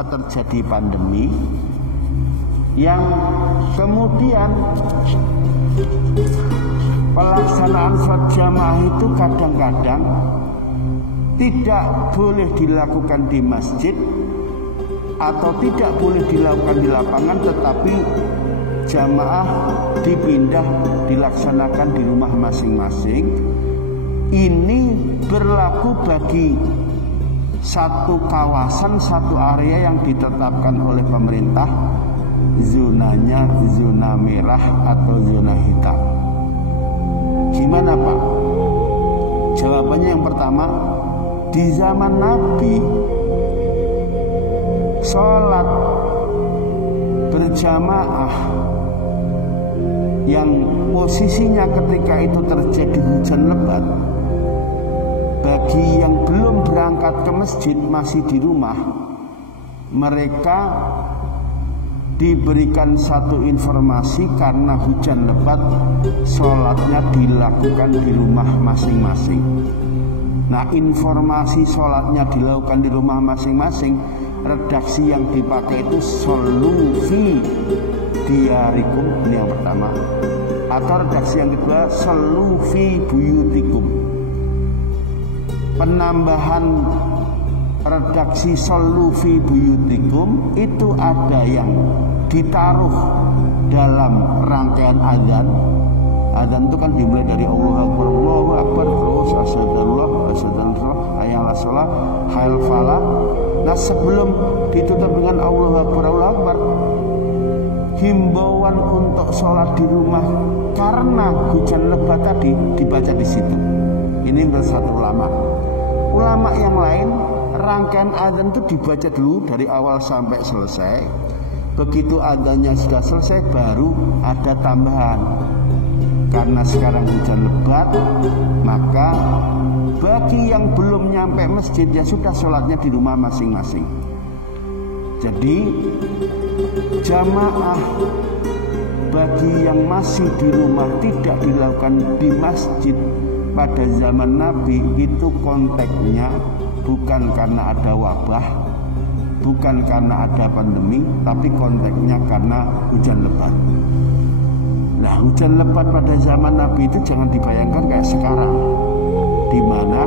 saat terjadi pandemi, yang kemudian pelaksanaan sholat jamaah itu kadang-kadang tidak boleh dilakukan di masjid atau tidak boleh dilakukan di lapangan, tetapi jamaah dipindah dilaksanakan di rumah masing-masing. Ini berlaku bagi satu kawasan, satu area yang ditetapkan oleh pemerintah, zonanya zona merah atau zona hitam. Gimana Pak? Jawabannya yang pertama, di zaman Nabi sholat berjamaah yang posisinya ketika itu terjadi hujan lebat, bagi yang belum berangkat ke masjid masih di rumah, mereka diberikan satu informasi karena hujan lebat, sholatnya dilakukan di rumah masing-masing. Nah, informasi sholatnya dilakukan di rumah masing-masing, redaksi yang dipakai itu shollu fi diyarikum, ini yang pertama, atau redaksi yang kedua shollu fi buyutikum. Penambahan redaksi shollu fi buyutikum itu ada yang ditaruh dalam rangkaian azan. Azan itu kan dimulai dari Allahu Akbar, Allahu Akbar, terus asyhadullah, asyhadullah, hayya shalah, hayya falah. Nah, sebelum ditutup dengan Allahu Akbar, Allahu Akbar, himbauan untuk sholat di rumah karena hujan lebat tadi dibaca di situ. Ini menurut satu ulama. Ulama yang lain, rangkaian azan itu dibaca dulu dari awal sampai selesai. Begitu azannya sudah selesai, baru ada tambahan. Karena sekarang hujan lebat, maka bagi yang belum nyampe masjid, ya sudah sholatnya di rumah masing-masing. Jadi jamaah bagi yang masih di rumah tidak dilakukan di masjid pada zaman Nabi itu konteksnya bukan karena ada wabah, bukan karena ada pandemi, tapi konteksnya karena hujan lebat. Nah, hujan lebat pada zaman Nabi itu jangan dibayangkan kayak sekarang, di mana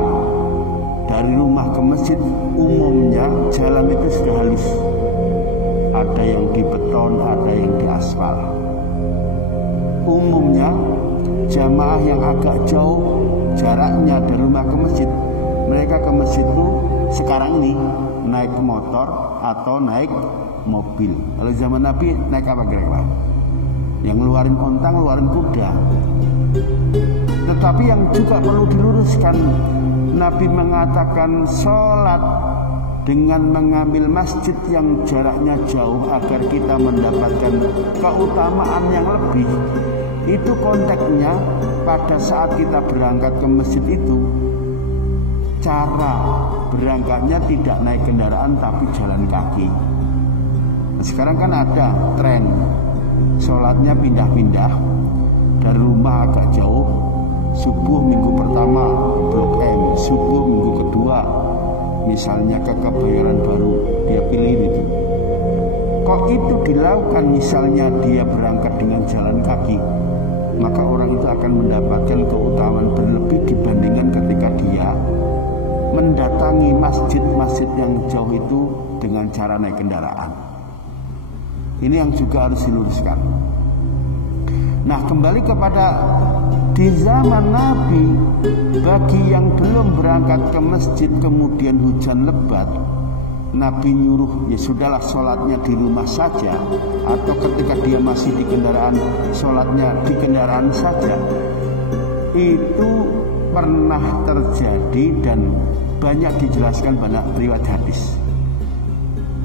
dari rumah ke masjid umumnya jalan itu sudah halus, ada yang di beton, ada yang di aspal. Umumnya jamaah yang agak jauh jaraknya dari rumah ke masjid, mereka ke masjid itu sekarang ini naik motor atau naik mobil. Kalau zaman Nabi naik apa kira-kira? Yang ngeluarin ontang, ngeluarin kuda. Tetapi yang juga perlu diluruskan, Nabi mengatakan sholat dengan mengambil masjid yang jaraknya jauh agar kita mendapatkan keutamaan yang lebih. Itu konteksnya pada saat kita berangkat ke masjid itu, cara berangkatnya tidak naik kendaraan tapi jalan kaki. Nah, sekarang kan ada tren sholatnya pindah-pindah dari rumah agak jauh, subuh minggu pertama Blok M, subuh minggu kedua misalnya ke Kebayoran Baru, dia pilih itu. Kok itu dilakukan misalnya dia berangkat dengan jalan kaki, maka orang itu akan mendapatkan keutamaan berlebih dibandingkan ketika dia mendatangi masjid-masjid yang jauh itu dengan cara naik kendaraan. Ini yang juga harus diluruskan. Nah, kembali kepada di zaman Nabi, bagi yang belum berangkat ke masjid kemudian hujan lebat, Nabi nyuruh ya sudahlah sholatnya di rumah saja, atau ketika dia masih di kendaraan sholatnya di kendaraan saja. Itu pernah terjadi dan banyak dijelaskan banyak riwayat hadis.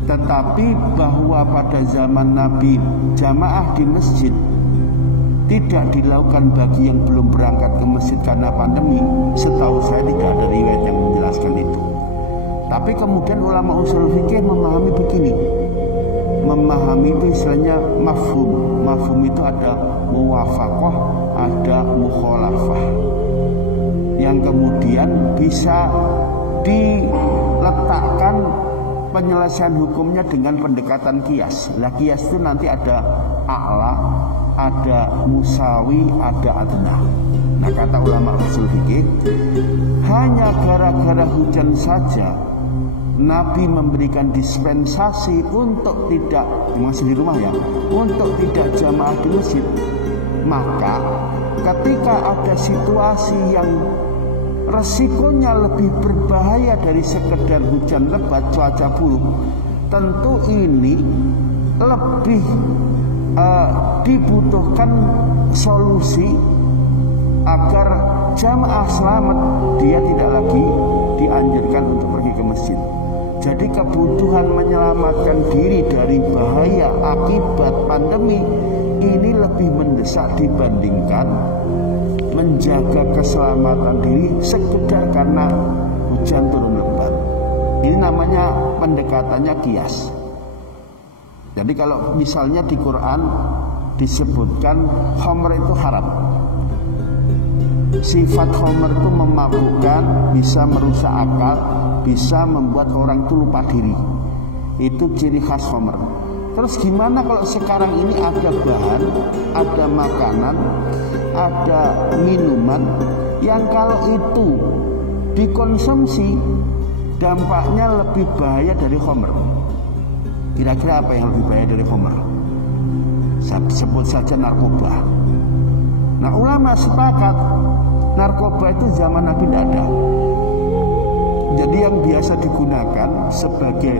Tetapi bahwa pada zaman Nabi jamaah di masjid tidak dilakukan bagi yang belum berangkat ke masjid karena pandemi, setahu saya tidak ada riwayat yang menjelaskan itu. Tapi kemudian ulama usul fikih memahami begini, memahami itu istilahnya mafhum. Mafhum itu ada muwafaqah, ada mukhalafah, yang kemudian bisa diletakkan penyelesaian hukumnya dengan pendekatan kias. Lah kias itu nanti ada a'la, ada musawi, ada adna. Nah, kata ulama usul fikih, hanya gara-gara hujan saja Nabi memberikan dispensasi untuk tidak, masih di rumah ya, untuk tidak jamaah di masjid. Maka ketika ada situasi yang resikonya lebih berbahaya dari sekedar hujan lebat, cuaca buruk, tentu ini lebih dibutuhkan solusi agar jamaah selamat, dia tidak lagi dianjurkan untuk pergi ke masjid. Jadi kebutuhan menyelamatkan diri dari bahaya akibat pandemi ini lebih mendesak dibandingkan menjaga keselamatan diri sekedar karena hujan turun lebat. Ini namanya pendekatannya kias. Jadi kalau misalnya di Quran disebutkan khamr itu haram, sifat khamr itu memabukkan, bisa merusak akal, bisa membuat orang itu lupa diri. Itu ciri khas khamr. Terus gimana kalau sekarang ini ada bahan, ada makanan, ada minuman yang kalau itu dikonsumsi dampaknya lebih bahaya dari khamr? Kira-kira apa yang lebih bahaya dari khamr? Sebut saja narkoba. Nah, ulama sepakat narkoba itu zaman Nabi tidak ada. Jadi yang biasa digunakan sebagai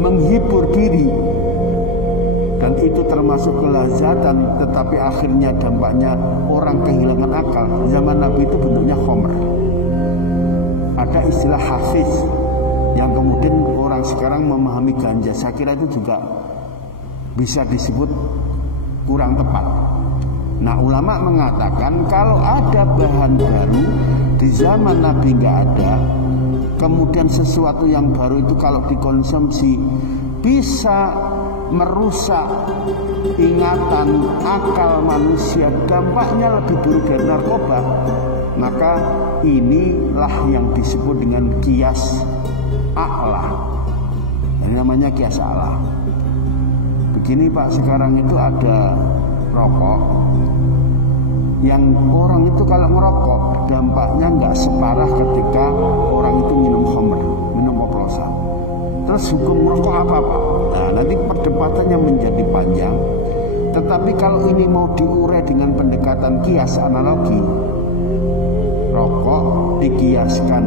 menghibur diri, dan itu termasuk kelazatan, tetapi akhirnya dampaknya orang kehilangan akal. Zaman Nabi itu bentuknya khamr. Ada istilah hafiz yang kemudian orang sekarang memahami ganja. Saya kira itu juga bisa disebut kurang tepat. Nah, ulama mengatakan kalau ada bahan baru di zaman Nabi nggak ada, kemudian sesuatu yang baru itu kalau dikonsumsi bisa merusak ingatan, akal manusia, dampaknya lebih buruk dari narkoba, maka inilah yang disebut dengan kias a'la. Ini namanya kias a'la. Begini Pak, sekarang itu ada rokok yang orang itu kalau merokok dampaknya nggak separah ketika orang itu minum khamr, minum oplosan. Terus hukum merokok apa Pak? Nah, nanti perdebatannya menjadi panjang. Tetapi kalau ini mau diurai dengan pendekatan kias analogi, rokok dikiaskan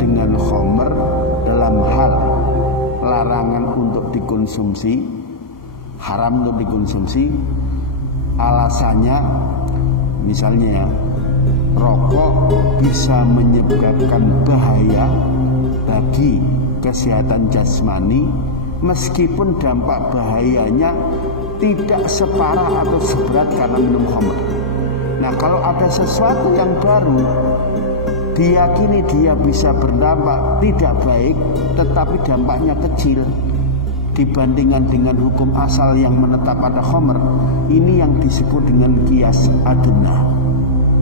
dengan khamr dalam hal larangan untuk dikonsumsi, haram untuk dikonsumsi. Alasannya misalnya rokok bisa menyebabkan bahaya bagi kesehatan jasmani, meskipun dampak bahayanya tidak separah atau seberat karena minum khamr. Nah, kalau ada sesuatu yang baru diyakini dia bisa berdampak tidak baik, tetapi dampaknya kecil dibandingkan dengan hukum asal yang menetap pada khamr, ini yang disebut dengan kias adna.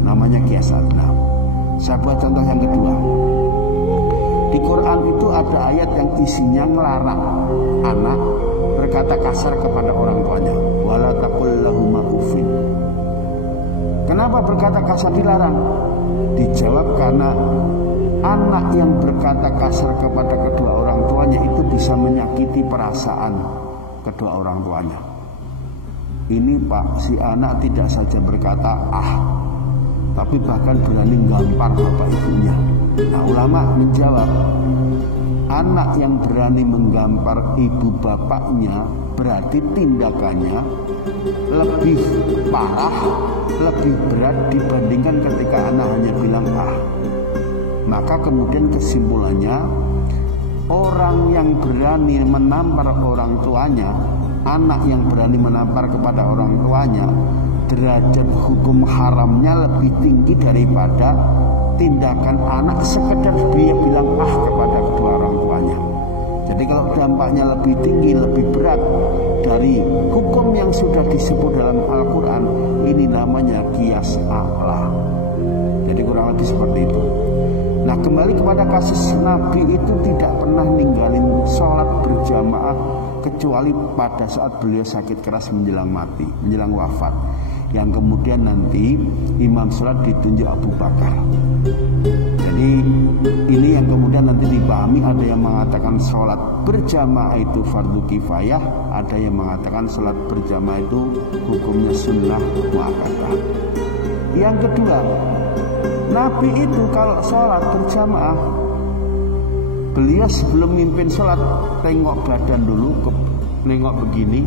Namanya kias adna. Saya buat contoh yang kedua. Di Quran itu ada ayat yang isinya melarang anak berkata kasar kepada orang tuanya. Wala taqul lahuma uffin. Kenapa berkata kasar dilarang? Dijawab karena anak yang berkata kasar kepada kedua orang tuanya itu bisa menyakiti perasaan kedua orang tuanya. Ini Pak, si anak tidak saja berkata tapi bahkan berani gampar bapak ibunya. Nah, ulama menjawab, anak yang berani menggampar ibu bapaknya berarti tindakannya lebih parah, lebih berat dibandingkan ketika anak hanya bilang Maka kemudian kesimpulannya, orang yang berani menampar orang tuanya, anak yang berani menampar kepada orang tuanya, derajat hukum haramnya lebih tinggi daripada tindakan anak sekedar dia bilang kepada kedua orang tuanya. Jadi kalau dampaknya lebih tinggi, lebih berat dari hukum yang sudah disebut dalam Al-Quran, ini namanya kias a'la. Jadi kurang lebih seperti itu. Nah, kembali kepada kasus Nabi itu tidak pernah ninggalin sholat berjamaah kecuali pada saat beliau sakit keras menjelang mati, menjelang wafat, yang kemudian nanti imam sholat ditunjuk Abu Bakar. Jadi ini yang kemudian nanti dipahami, ada yang mengatakan sholat berjamaah itu fardu kifayah, ada yang mengatakan sholat berjamaah itu hukumnya sunnah muakkadah. Yang kedua, Nabi itu kalau sholat berjamaah, beliau sebelum mimpin sholat tengok badan dulu, nengok begini,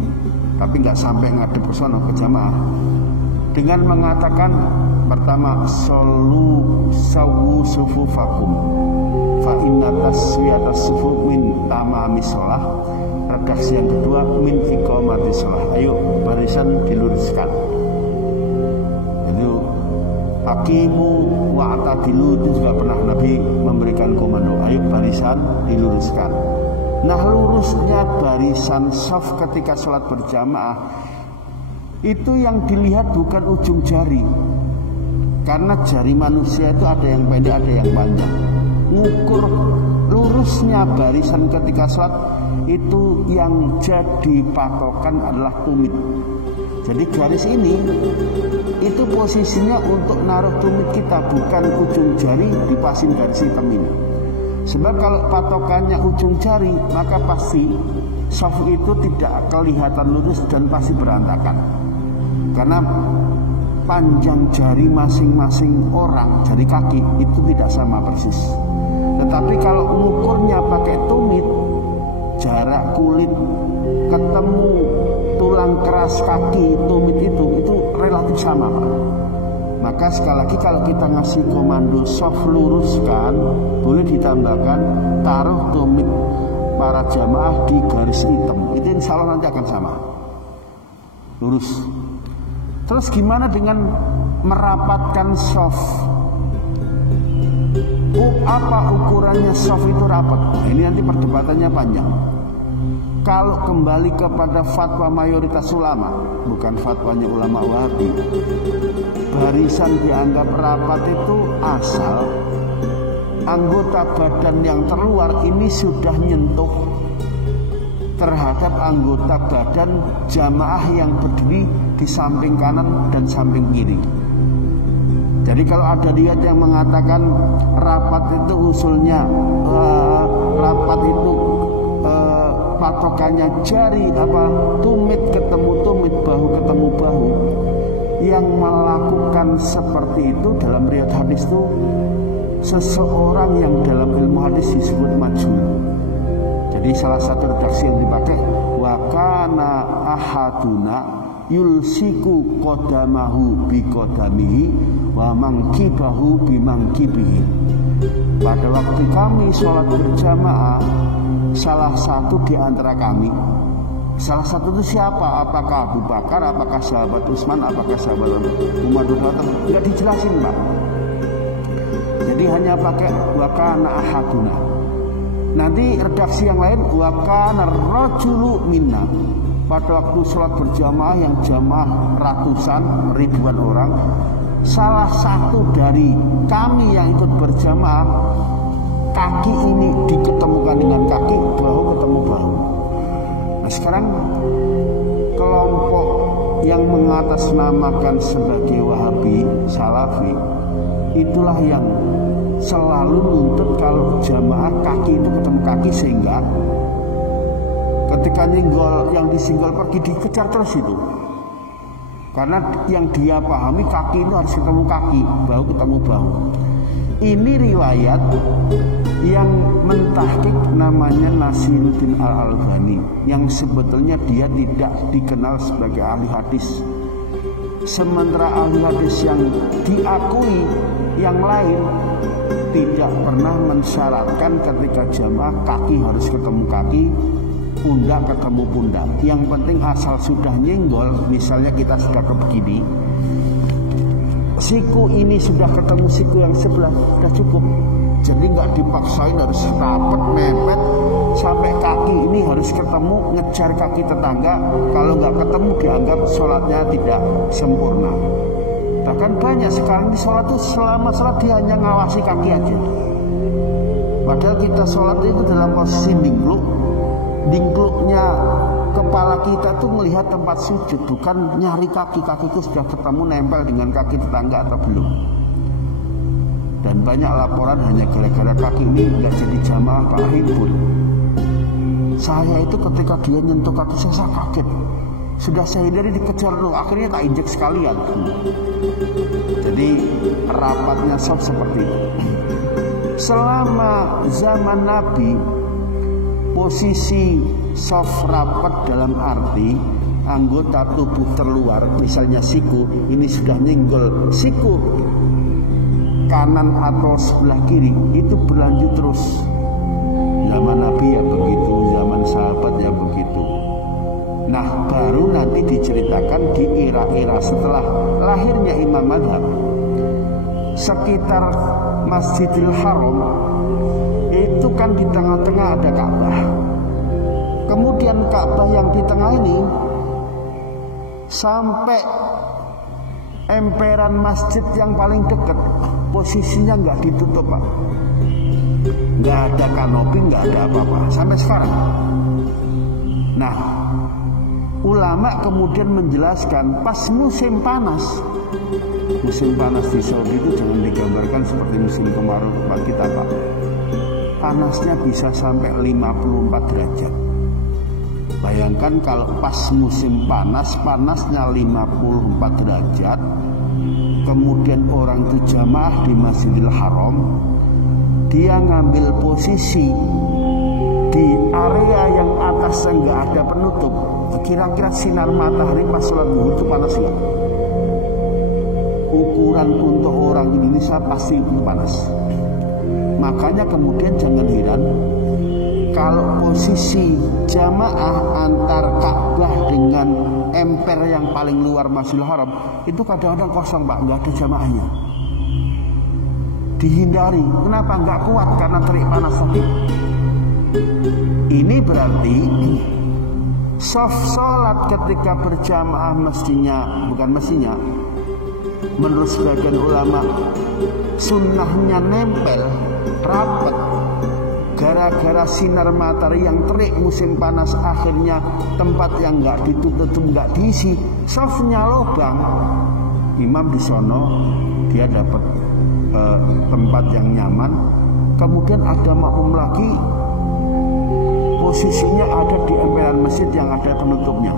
tapi nggak sampai ngadep ke sono ke jamaah, dengan mengatakan pertama, solu sawu sufufakum fa inna taswiyatas sufuf min tamami sholah. Redaksi yang kedua, min iqamati sholah. Ayo barisan diluruskan. Itu hakimu wa atadilu, itu juga pernah Nabi memberikan komando, ayo barisan diluruskan. Nah, lurusnya barisan shaf ketika sholat berjamaah itu yang dilihat bukan ujung jari, karena jari manusia itu ada yang pendek, ada yang panjang. Ngukur lurusnya barisan ketika sholat itu yang jadi patokan adalah tumit. Jadi garis ini itu posisinya untuk naruh tumit kita, bukan ujung jari dipasin garis hitam ini. Sebab kalau patokannya ujung jari, maka pasti shaf itu tidak kelihatan lurus dan pasti berantakan. Karena panjang jari masing-masing orang, jari kaki itu tidak sama persis. Tetapi kalau mengukurnya pakai tumit, jarak kulit ketemu tulang keras kaki tumit itu relatif sama, Pak. Maka sekali lagi kalau kita ngasih komando shaf luruskan, boleh ditambahkan taruh tumit para jamaah di garis hitam, itu insya Allah nanti akan sama lurus. Terus gimana dengan merapatkan shaf? Apa ukurannya shaf itu rapat? Nah, ini nanti perdebatannya panjang. Kalau kembali kepada fatwa mayoritas ulama, bukan fatwanya ulama Wahabi, barisan dianggap rapat itu asal anggota badan yang terluar ini sudah nyentuh terhadap anggota badan jamaah yang berdiri di samping kanan dan samping kiri. Jadi kalau ada riwayat yang mengatakan rapat itu usulnya rapat itu patokannya jari tumit ketemu tumit, bahu ketemu bahu, yang melakukan seperti itu dalam riwayat hadis itu seseorang yang dalam ilmu hadis disebut majhul. Jadi salah satu redaksi yang dipakai, wa kana ahaduna yulsiku qadamahu bi qadamihi wa mangkibahu bi mangkibihi. Pada waktu kami sholat berjamaah, salah satu di antara kami, salah satu itu siapa? Apakah Abu Bakar, apakah sahabat Utsman, apakah sahabat Umar bin Khattab? Tidak dijelasin, Pak. Jadi hanya pakai wa kana ahaduna. Nanti redaksi yang lain, wa kana rajulu minna. Pada waktu sholat berjamaah yang jamaah ratusan ribuan orang, salah satu dari kami yang ikut berjamaah, kaki ini diketemukan dengan kaki, bahu ketemu bahu. Nah, sekarang kelompok yang mengatasnamakan sebagai Wahabi, Salafi, itulah yang selalu nuntut kalau jamaah kaki itu ketemu kaki, sehingga ketika nyenggol yang disenggol pergi dikejar terus itu. Karena yang dia pahami kaki itu harus ketemu kaki, bahu ketemu bahu. Ini riwayat yang mentahqiq namanya Nasiruddin Al-Albani, yang sebetulnya dia tidak dikenal sebagai ahli hadis. Sementara ahli hadis yang diakui yang lain tidak pernah mensyaratkan ketika jamaah kaki harus ketemu kaki, pundak ketemu pundak. Yang penting asal sudah nyenggol, misalnya kita sudah ke begini, siku ini sudah ketemu siku yang sebelah, sudah cukup. Jadi nggak dipaksain harus rapat mepet sampai kaki ini harus ketemu, ngejar kaki tetangga. Kalau nggak ketemu dianggap sholatnya tidak sempurna. Bahkan banyak sekarang di sholat itu selama sholat dia hanya ngawasi kaki aja, Padahal kita sholat itu dalam posisi dingkluknya kepala kita tuh melihat tempat sujud, bukan nyari kaki itu sudah ketemu nempel dengan kaki tetangga atau belum. Dan banyak laporan hanya gara-gara kaki ini nggak jadi jamaah Pak Ribut. Saya itu ketika dia nyentuh kaki saya kaget. Sudah saya hindari dikejar loh, akhirnya tak injek sekalian. Jadi rapatnya soft seperti itu. Selama zaman Nabi, posisi soft rapat dalam arti anggota tubuh terluar, misalnya siku, ini sudah nyenggol siku kanan atau sebelah kiri, itu berlanjut terus. Zaman Nabi ya begitu, zaman sahabat ya begitu. Nah, baru nanti diceritakan di era-era setelah lahirnya Imam Madhab, sekitar Masjidil Haram itu kan di tengah-tengah ada Ka'bah. Kemudian Ka'bah yang di tengah ini sampai emperan masjid yang paling dekat, posisinya nggak ditutup Pak, nggak ada kanopi, nggak ada apa-apa sampai sekarang. Nah, ulama kemudian menjelaskan pas musim panas di Saudi itu jangan digambarkan seperti musim kemarau tempat kita Pak. Panasnya bisa sampai 54 derajat. Bayangkan kalau pas musim panasnya 54 derajat, kemudian orang itu jamaah di Masjidil Haram, dia ngambil posisi di area yang atasnya nggak ada penutup. Kira-kira sinar matahari pas sholat zuhur itu panas nggak? Ukuran untuk orang Indonesia pasti itu panas. Makanya kemudian jangan heran kalau posisi jamaah antar Ka'bah dengan emper yang paling luar Masjidil Haram itu kadang-kadang kosong Pak, nggak ada jamaahnya. Dihindari. Kenapa? Nggak kuat karena terik panas tadi. Ini berarti sholat ketika berjamaah mestinya menurut sebagian ulama sunnahnya nempel rapat. Gara-gara sinar matahari yang terik musim panas, akhirnya tempat yang nggak ditutup nggak diisi, softnya lubang. Imam di sono dia dapat tempat yang nyaman. Kemudian ada makmum lagi, posisinya ada di emperan masjid yang ada penutupnya.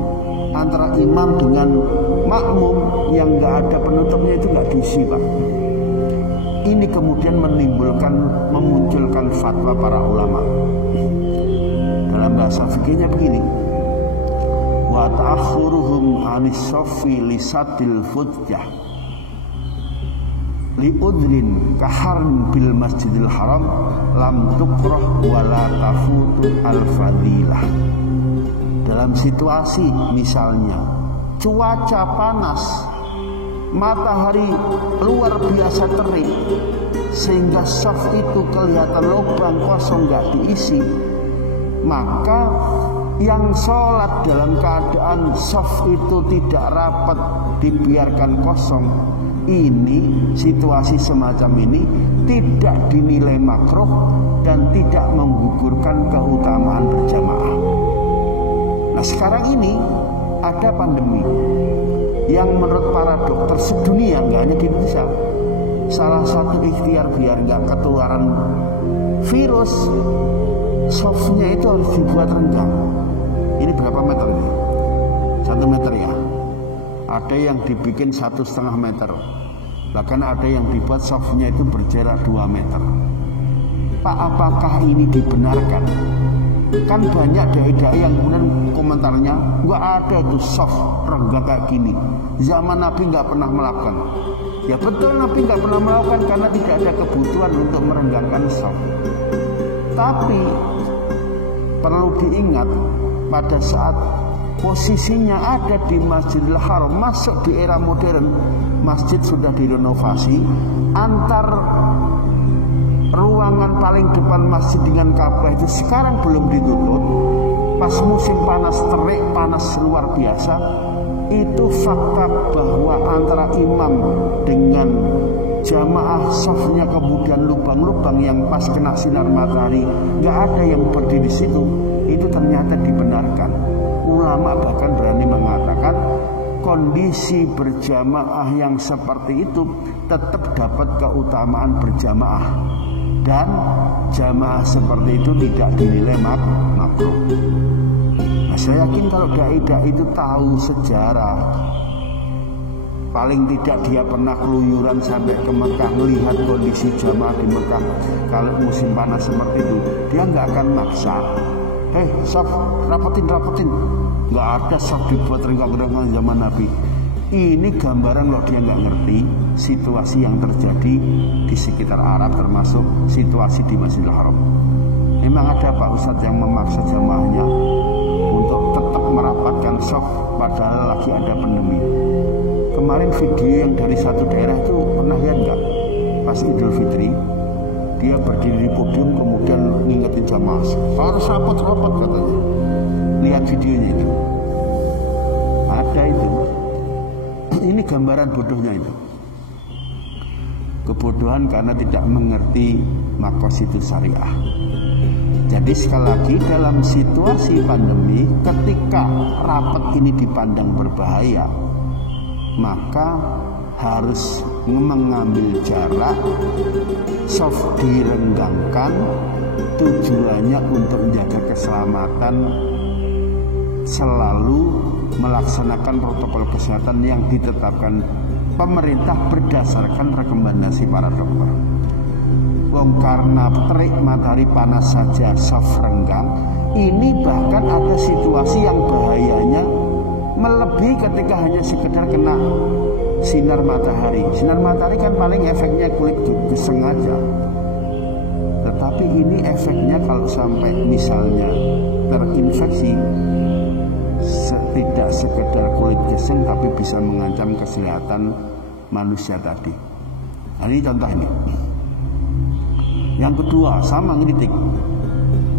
Antara imam dengan makmum yang nggak ada penutupnya itu nggak diisi Pak. Ini kemudian memunculkan fatwa para ulama. Dalam bahasa fikihnya begini, wa ta'akhuruhum 'anis shaffi li satil fujjah li udrin kaharn bil Masjidil Haram lam tukrah wa la tafutu al fadilah. Dalam situasi misalnya cuaca panas, matahari luar biasa terik, sehingga shaf itu kelihatan lubang kosong nggak diisi, maka yang sholat dalam keadaan shaf itu tidak rapat dibiarkan kosong, ini situasi semacam ini tidak dinilai makruh dan tidak menggugurkan keutamaan berjamaah. Nah sekarang ini ada pandemi yang menurut para dokter sedunia, nggak hanya di Indonesia, salah satu ikhtiar biar nggak ketularan virus, softnya itu harus dibuat renggang. Ini berapa meter nih? 1 meter ya. Ada yang dibikin 1,5 meter, bahkan ada yang dibuat softnya itu berjarak 2 meter. Pak, apakah ini dibenarkan? Kan banyak dai-dai yang kemudian komentarnya nggak ada itu soft renggang kayak gini. Zaman Nabi nggak pernah melakukan. Ya betul, Nabi nggak pernah melakukan karena tidak ada kebutuhan untuk merenggangkan soft. Tapi perlu diingat pada saat posisinya ada di Masjidil Haram, masuk di era modern, masjid sudah direnovasi, antar ruangan paling depan masjid dengan Ka'bah itu sekarang belum ditutup. Pas musim panas terik, panas luar biasa, itu fakta bahwa antara imam dengan jamaah softnya kemudian lubang-lubang yang pas kena sinar matahari, nggak ada yang berdiri di situ, itu ternyata dibenarkan. Ulama bahkan berani mengatakan kondisi berjamaah yang seperti itu tetap dapat keutamaan berjamaah, dan jamaah seperti itu tidak dinilai makruh. Nah, saya yakin kalau dai-dai itu tahu sejarah, paling tidak dia pernah keluyuran sampai ke Mekah, melihat kondisi jamaah di Mekah kalau musim panas seperti itu, dia nggak akan maksa. Sof, rapetin. Nggak ada sof dibuat renggang-renggang zaman Nabi. Ini gambaran loh, dia nggak ngerti situasi yang terjadi di sekitar Arab, termasuk situasi di Masjidil Haram. Memang ada Pak Ustadz yang memaksa jamaahnya untuk tetap merapatkan sof padahal lagi ada pandemi. Kemarin video yang dari satu daerah itu pernah lihat nggak? Pas Idul Fitri, dia berdiri di podium kemudian ngingetin jamaah harus rapat katanya. Lihat videonya itu, ada itu. Ini gambaran bodohnya itu. Kebodohan karena tidak mengerti maqasid syariah. Jadi sekali lagi, dalam situasi pandemi, ketika rapat ini dipandang berbahaya, maka harus mengambil jarak, soft direnggangkan, tujuannya untuk menjaga keselamatan, selalu melaksanakan protokol kesehatan yang ditetapkan pemerintah berdasarkan rekomendasi para dokter. Karena terik matahari panas saja soft renggang, ini bahkan ada situasi yang bahayanya melebihi ketika hanya sekedar kena sinar matahari. Sinar matahari kan paling efeknya kulit geseng aja, tetapi ini efeknya kalau sampai misalnya terinfeksi, tidak sekedar kulit geseng tapi bisa mengancam kesehatan manusia tadi. Nah, ini contoh ini. Yang kedua, sama ngeritik,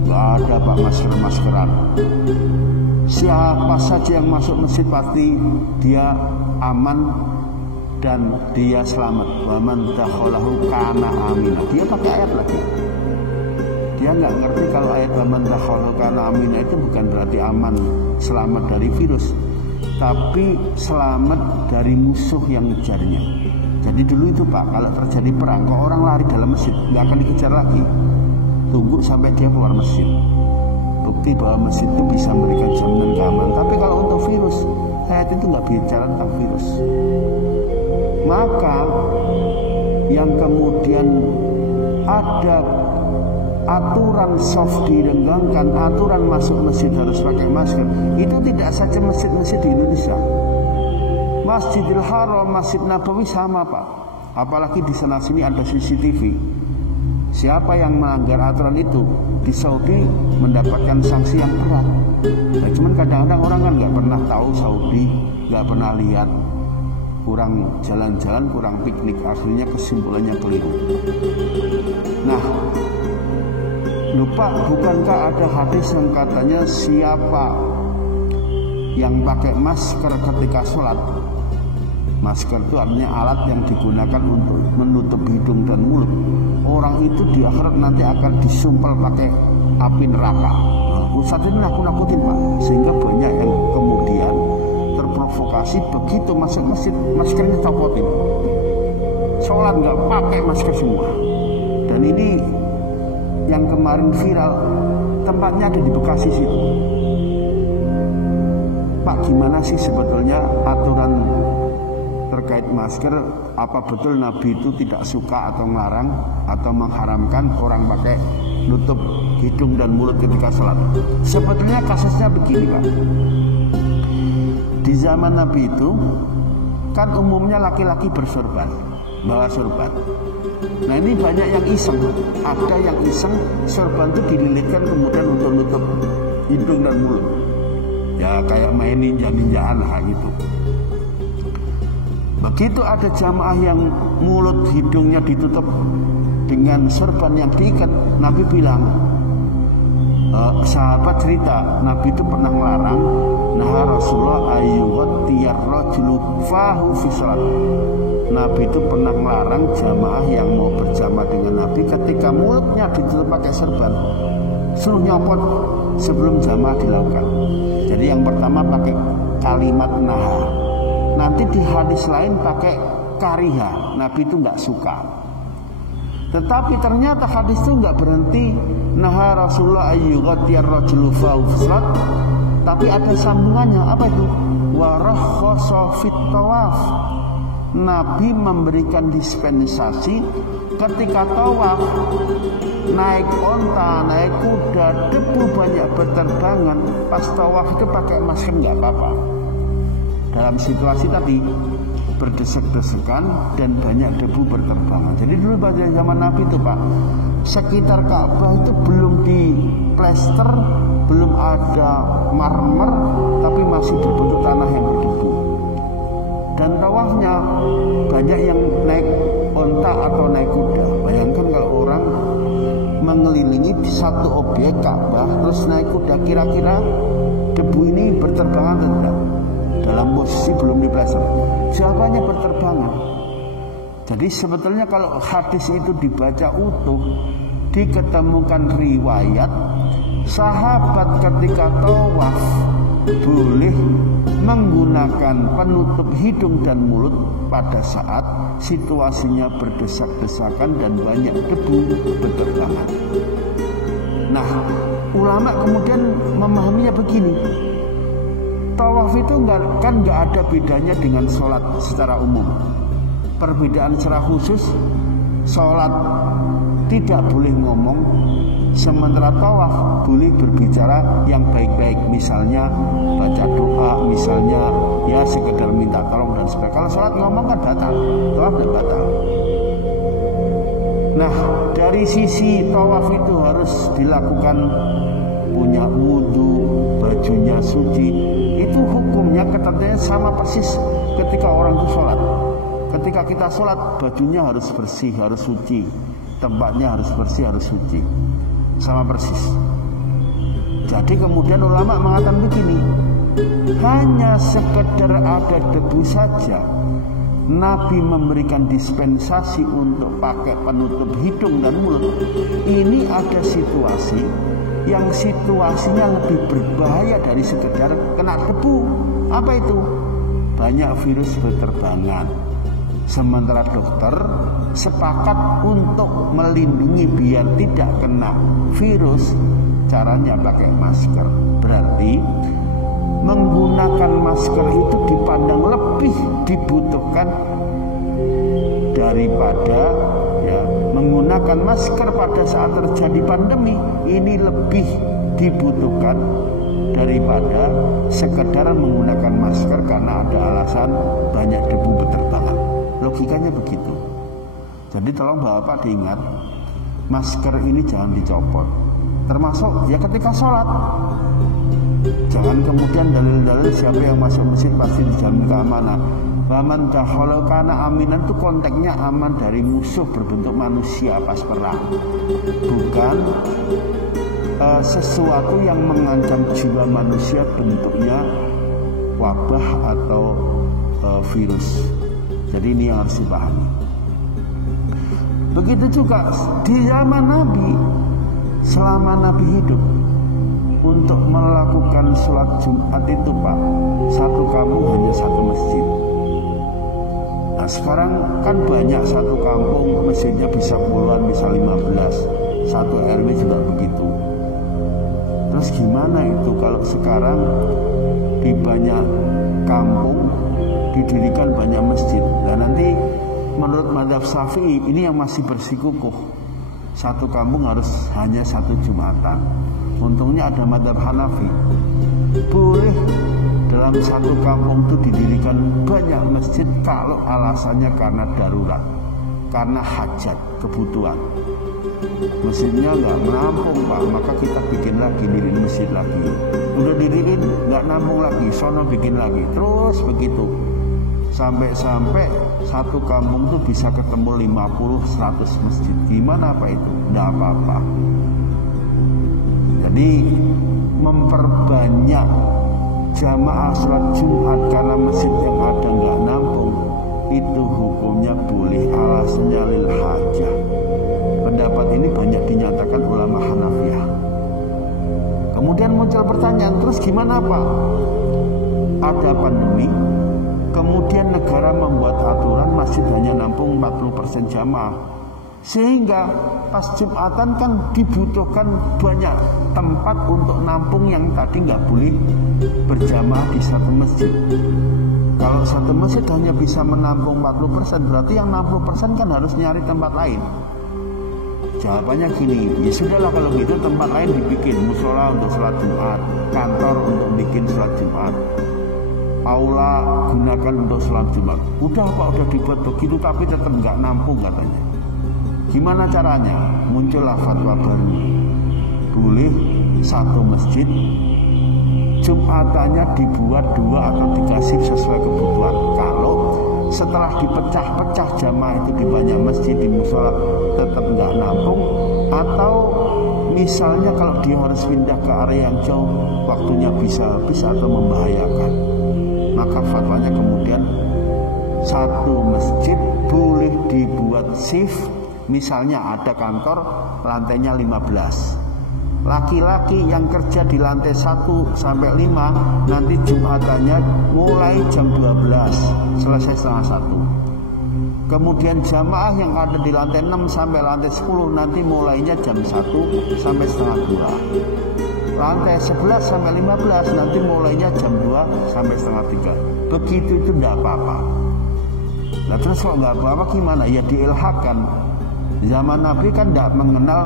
nggak ada Pak maskeran. Siapa saja yang masuk masjid pasti dia aman dan dia selamat. Wa man dakhalahu kana amina. Dia pakai ayat lagi. Dia nggak ngerti kalau ayat wa man dakhalahu kana amina itu bukan berarti aman, selamat dari virus, tapi selamat dari musuh yang ngejarnya. Jadi dulu itu Pak, kalau terjadi perang, kalau orang lari dalam masjid nggak akan dikejar lagi, tunggu sampai dia keluar masjid. Bukti bahwa masjid itu bisa memberikan jaminan keamanan. Tapi kalau untuk virus, ayat itu nggak bicara tentang virus. Maka yang kemudian ada aturan soft direnggangkan, aturan masuk masjid harus pakai masker, itu tidak saja masjid-masjid di Indonesia. Masjidil Haram, Masjid Nabawi sama Pak. Apalagi di sana sini ada CCTV. Siapa yang melanggar aturan itu di Saudi mendapatkan sanksi yang berat. Nah, cuman kadang-kadang orang kan nggak pernah tahu Saudi, nggak pernah lihat, kurang jalan-jalan, kurang piknik, akhirnya kesimpulannya keliru. Nah, lupa, bukankah ada hadis yang katanya siapa yang pakai masker ketika sholat? Masker itu artinya alat yang digunakan untuk menutup hidung dan mulut. Orang itu di akhirat nanti akan disumpel pakai api neraka. Ustadz ini nakut-nakutin Pak, sehingga banyak yang kemudian terprovokasi, begitu masuk masjid maskernya copotin. Sholat nggak pakai masker semua. Dan ini yang kemarin viral, tempatnya ada di Bekasi situ. Pak, gimana sih sebetulnya aturan terkait masker? Apa betul Nabi itu tidak suka atau melarang atau mengharamkan orang pakai nutup hidung dan mulut ketika sholat? Sebetulnya kasusnya begini Pak. Di zaman Nabi itu kan umumnya laki-laki bersorban, bawa sorban. Nah ini banyak yang iseng, ada yang iseng sorban itu dililitkan kemudian untuk nutup hidung dan mulut. Ya kayak main ninja-ninjaan lah gitu. Begitu ada jamaah yang mulut hidungnya ditutup dengan sorban yang diikat, Nabi bilang, sahabat cerita, Nabi itu pernah melarang, nah Rasulullah ayyuwattiyar rajulu fahu fi shalat. Nabi itu pernah melarang jamaah yang mau berjamaah dengan Nabi ketika mulutnya ditutup pakai serban, suruh nyopot sebelum jamaah dilakukan. Jadi yang pertama pakai kalimat naha, nanti di hadis lain pakai kariha. Nabi itu nggak suka. Tetapi ternyata hadis itu nggak berhenti naha Rasulullah ayyughattiyar rajulu fahu fi shalat, tapi ada sambungannya. Apa itu? Wa rakhasa fit tawaf. Nabi memberikan dispensasi ketika tawaf, naik onta, naik kuda, debu banyak berterbangan. Pas tawaf itu pakai masker nggak apa-apa. Dalam situasi tadi berdesek-desekan dan banyak debu berterbangan. Jadi dulu pada zaman Nabi itu Pak, sekitar Ka'bah itu belum diplester, belum ada marmer, tapi masih berbentuk tanah yang berdebu. Dan tawafnya banyak yang naik onta atau naik kuda. Bayangkan kalau orang mengelilingi satu objek Ka'bah terus naik kuda, kira-kira debu ini berterbangan atau tidak? Dalam posisi belum diplester, jawabannya berterbangan. Jadi sebetulnya kalau hadis itu dibaca utuh, diketemukan riwayat sahabat ketika tawaf boleh menggunakan penutup hidung dan mulut pada saat situasinya berdesak-desakan dan banyak debu berterbangan. Nah, ulama kemudian memahaminya begini, tawaf itu nggak ada bedanya dengan sholat secara umum. Perbedaan secara khusus, sholat tidak boleh ngomong, sementara tawaf boleh berbicara yang baik-baik, misalnya baca doa, misalnya ya sekedar minta tolong dan sebagainya. Kalau sholat ngomong kan batal, tawaf dan batal. Nah, dari sisi tawaf itu harus dilakukan punya wudhu, bajunya suci. Itu hukumnya ketentuannya sama persis ketika orang itu sholat. Ketika kita sholat, bajunya harus bersih, harus suci, tempatnya harus bersih, harus suci, sama persis. Jadi kemudian ulama mengatakan begini, hanya sekedar ada debu saja Nabi memberikan dispensasi untuk pakai penutup hidung dan mulut. Ini ada situasi yang situasinya lebih berbahaya dari sekedar kena debu. Apa itu? Banyak virus berterbangan. Sementara dokter sepakat untuk melindungi biar tidak kena virus, caranya pakai masker. Berarti menggunakan masker itu dipandang lebih dibutuhkan daripada menggunakan masker pada saat terjadi pandemi. Ini lebih dibutuhkan daripada sekedar menggunakan masker karena ada alasan banyak debu berterbangan. Logikanya begitu. Jadi tolong Bapak diingat, masker ini jangan dicopot. Termasuk ya ketika sholat. Jangan kemudian dalil-dalil siapa yang masuk masjid pasti dijamin keamanan. Faman dakhala kana aminan, itu konteksnya aman dari musuh berbentuk manusia pas perang. Bukan sesuatu yang mengancam jiwa manusia bentuknya wabah atau virus. Jadi ini yang harus dipahami. Begitu juga di zaman Nabi, selama Nabi hidup, untuk melakukan sholat Jumat itu Pak, satu kampung hanya satu masjid. Nah sekarang kan banyak, satu kampung masjidnya bisa puluhan, bisa 15, satu RW juga begitu. Terus gimana itu kalau sekarang di banyak kampung didirikan banyak masjid? Nah nanti menurut mazhab Syafi'i ini yang masih bersikukuh, satu kampung harus hanya satu Jumatan. Untungnya ada mazhab Hanafi, boleh dalam satu kampung itu didirikan banyak masjid kalau alasannya karena darurat, karena hajat, kebutuhan. Masjidnya nggak menampung Pak, maka kita bikin lagi, diriin masjid lagi. Udah diriin nggak nampung lagi, sono bikin lagi, terus begitu. Sampai-sampai satu kampung tuh bisa ketemu 50-100 masjid. Gimana Pak itu? Nggak apa-apa. Jadi memperbanyak jamaah sholat Jumat karena masjid yang ada alasannya lil hajah. Pendapat ini banyak dinyatakan ulama Hanafiyah. Kemudian muncul pertanyaan, terus gimana Pak? Ada pandemi, kemudian negara membuat aturan masjid hanya nampung 40% jamaah, sehingga pas Jumatan kan dibutuhkan banyak tempat untuk nampung yang tadi nggak boleh berjamaah di satu masjid. Kalau satu masjid hanya bisa menampung 40%, berarti yang 60% kan harus nyari tempat lain. Jawabannya gini, ya sudahlah kalau gitu tempat lain dibikin, musola untuk sholat Jumat, kantor untuk bikin sholat Jumat, aula gunakan untuk sholat Jumat. Udah Pak, udah dibuat begitu tapi tetap nggak nampung katanya. Gimana caranya? Muncullah fatwa baru. Boleh satu masjid Jumatannya dibuat 2 atau dikasih sesuai kebutuhan. Kalau setelah dipecah-pecah jamaah itu di banyak masjid, di musola tetap nggak nampung, atau misalnya kalau dia harus pindah ke area yang jauh, waktunya bisa habis atau membahayakan, maka fatwanya kemudian satu masjid boleh dibuat shift. Misalnya ada kantor lantainya 15, laki-laki yang kerja di lantai 1 sampai 5 nanti Jumatannya mulai jam 12 selesai setengah 1. Kemudian jamaah yang ada di lantai 6 sampai lantai 10 nanti mulainya jam 1 sampai setengah 2. Lantai 11 sampai 15 nanti mulainya jam 2 sampai setengah 3. Begitu itu tidak apa-apa. Nah terus kalau nggak apa-apa gimana? Ya diilhakan. Zaman Nabi kan tidak mengenal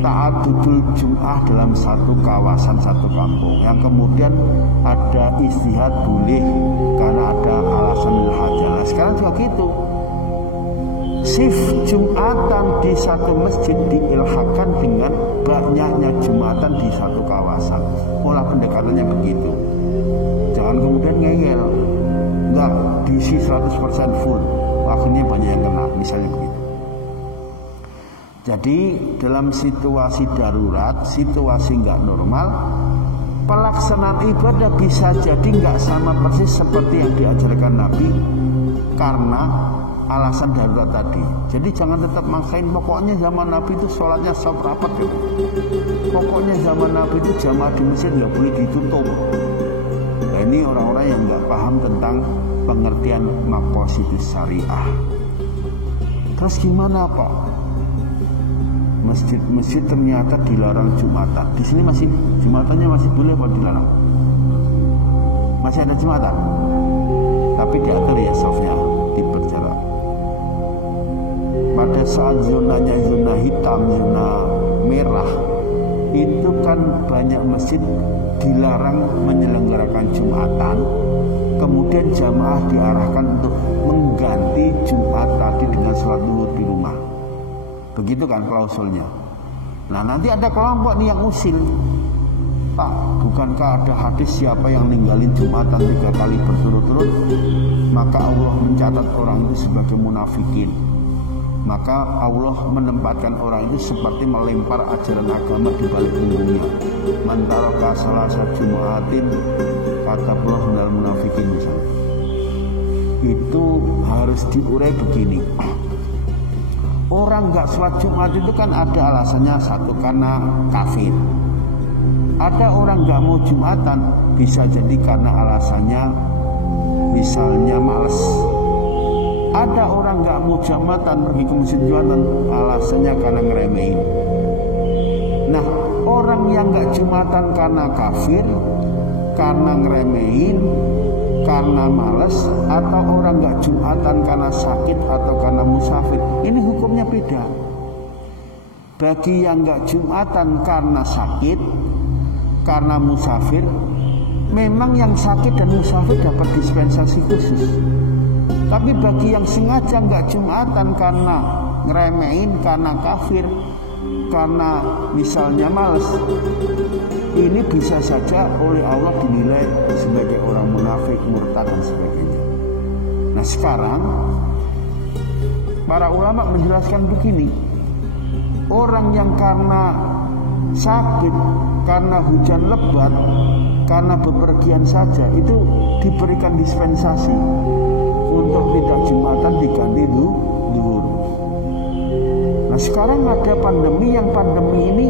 ta'adudul jum'ah dalam satu kawasan, satu kampung, yang kemudian ada istihad boleh karena ada alasan hajah. Nah, sekarang juga gitu, shift Jumatan di satu masjid diilhakan dengan banyaknya Jumatan di satu kawasan. Pola pendekatannya begitu. Jangan kemudian ngeyel, enggak diisi 100% full, akhirnya banyak yang kena, misalnya begitu. Jadi dalam situasi darurat, situasi nggak normal, pelaksanaan ibadah bisa jadi nggak sama persis seperti yang diajarkan Nabi karena alasan darurat tadi. Jadi jangan tetap maksain, pokoknya zaman Nabi itu sholatnya saf rapat ya. Pokoknya zaman Nabi itu jamaah di masjid nggak boleh ditutup. Nah, ini orang-orang yang nggak paham tentang pengertian maqasidus syariah. Terus gimana Pak? Masjid-masjid ternyata dilarang Jumatan. Di sini masih Jumatannya masih boleh apa dilarang? Masih ada Jumatan, tapi diatur ya softnya, diperjarak. Pada saat zonanya zona hitam, zona merah, itu kan banyak masjid dilarang menyelenggarakan Jumatan. Kemudian jamaah diarahkan untuk mengganti Jumat tadi dengan sholat zuhur di rumah. Begitu kan klausulnya. Nah nanti ada kelompok nih yang usil, Pak, bukankah ada hadis siapa yang ninggalin Jumatan 3 kali berturut-turut maka Allah mencatat orang itu sebagai munafikin, maka Allah menempatkan orang itu seperti melempar ajaran agama di balik punggungnya. Man taraka salasa Jumatin kata Allah benar munafikin misalnya. Itu harus diurai begini. Orang nggak sholat Jumat itu kan ada alasannya, satu karena kafir. Ada orang nggak mau Jumatan bisa jadi karena alasannya misalnya malas. Ada orang nggak mau Jumatan pergi ke masjid Jumatan alasannya karena ngeremehin. Nah orang yang nggak Jumatan karena kafir, karena ngeremehin, karena malas, atau orang nggak Jumatan karena sakit atau karena musafir, ini hukumnya beda. Bagi yang nggak Jumatan karena sakit, karena musafir, memang yang sakit dan musafir dapat dispensasi khusus. Tapi bagi yang sengaja nggak Jumatan karena ngeremehin, karena kafir, karena misalnya malas, ini bisa saja oleh Allah dinilai sebagai orang munafik, murtad dan sebagainya. Nah sekarang para ulama menjelaskan begini, orang yang karena sakit, karena hujan lebat, karena bepergian saja itu diberikan dispensasi untuk tidak Jumatan diganti zuhur. sekarang ada pandemi, yang pandemi ini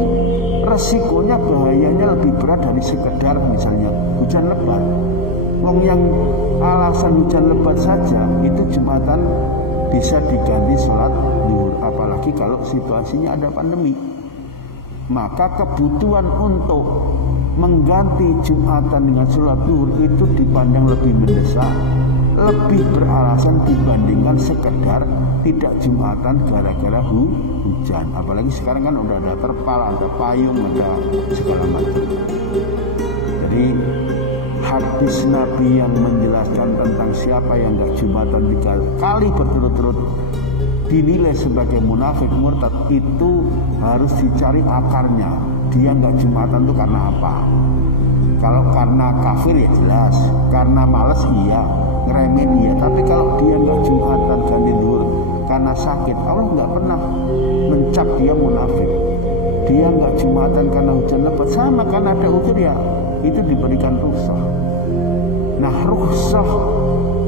resikonya, bahayanya lebih berat dari sekedar misalnya hujan lebat. Wong yang alasan hujan lebat saja itu Jumatan bisa diganti sholat zuhur, apalagi kalau situasinya ada pandemi. Maka kebutuhan untuk mengganti Jumatan dengan sholat zuhur itu dipandang lebih mendesak, lebih beralasan dibandingkan sekedar tidak Jumatan gara-gara hujan. Apalagi sekarang kan udah ada terpal, ada payung, ada segala macam. Jadi hadis Nabi yang menjelaskan tentang siapa yang gak Jumatan 3 kali berturut-turut dinilai sebagai munafik murtad, itu harus dicari akarnya. Dia nggak Jumatan itu karena apa? Kalau karena kafir ya jelas, karena malas iya, ngeremen iya. Tapi kalau dia nggak Jumatan ganti zuhur karena sakit, Allah nggak pernah mencap dia munafik. Dia nggak Jumatan karena hujan lebat, sama karena ada udzur ya itu diberikan rukhsah. Nah, rukhsah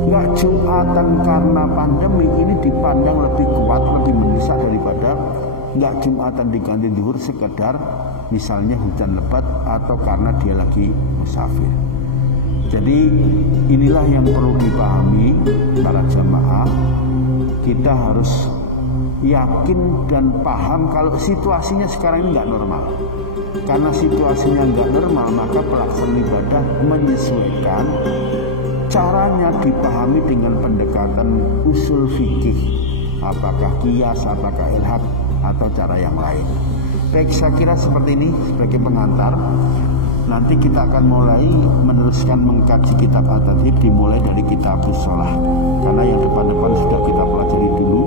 nggak Jumatan karena pandemi ini dipandang lebih kuat, lebih mendesak daripada nggak Jumatan diganti zuhur sekedar misalnya hujan lebat atau karena dia lagi musafir. Jadi inilah yang perlu dipahami para jamaah. Kita harus yakin dan paham kalau situasinya sekarang ini nggak normal. Karena situasinya nggak normal, maka pelaksanaan ibadah menyesuaikan. Caranya dipahami dengan pendekatan usul fikih, apakah qiyas, apakah ilhad, atau cara yang lain. Baik, saya kira seperti ini sebagai pengantar. Nanti kita akan mulai meneruskan mengkaji kitab At-Tadhib, dimulai dari kitab Shalah. Karena yang depan-depan sudah kita pelajari dulu,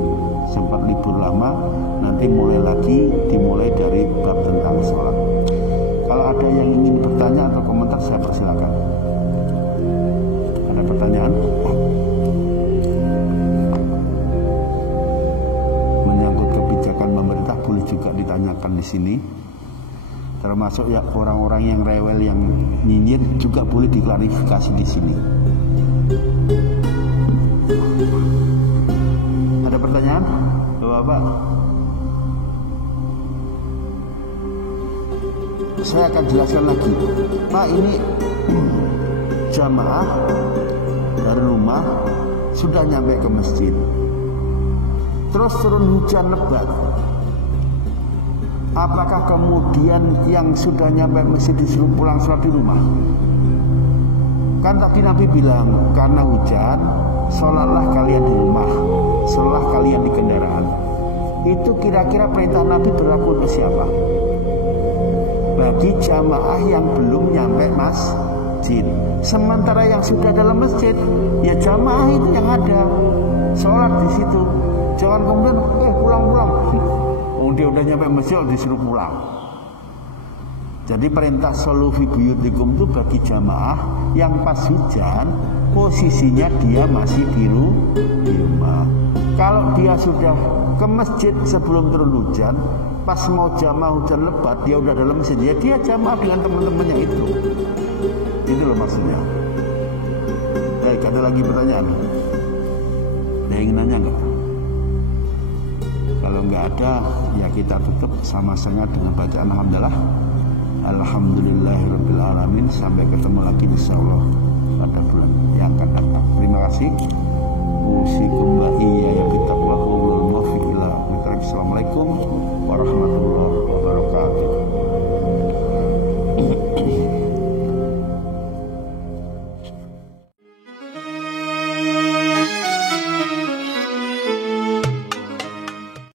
sempat libur lama. Nanti mulai lagi, dimulai dari bab tentang sholat. Kalau ada yang ingin bertanya atau komentar, saya persilakan. Ada pertanyaan? Menyangkut kebijakan pemerintah boleh juga ditanyakan di sini. Termasuk ya orang-orang yang rewel, yang nyinyir juga boleh diklarifikasi di sini. Ada pertanyaan? Bapak? Saya akan jelaskan lagi. Pak, ini jamaah dari rumah sudah nyampe ke masjid, terus turun hujan lebat. Apakah kemudian yang sudah nyampe masjid disuruh pulang sholat di rumah? Kan tadi Nabi bilang, karena hujan sholatlah kalian di rumah, sholatlah kalian di kendaraan. Itu kira-kira perintah Nabi berlaku untuk siapa? Bagi jamaah yang belum nyampe masjid. Sementara yang sudah dalam masjid, ya jamaah itu yang ada, sholat di situ. Jangan kemudian pulang-pulang. Dia udah nyampe masjid disuruh pulang. Jadi perintah sholu fi buyutikum itu bagi jamaah yang pas hujan posisinya dia masih di rumah. Kalau dia sudah ke masjid sebelum turun hujan, pas mau jamaah hujan lebat, dia udah dalam masjid, ya dia jamaah dengan teman-temannya itu. Itu loh maksudnya. Baik, ada lagi pertanyaan? Ada yang nanya nggak? Kalau nggak ada, ya kita tutup sama-sama dengan bacaan alhamdulillah. Alhamdulillahirabbil alamin. Sampai ketemu lagi insyaallah pada bulan yang akan datang. Terima kasih.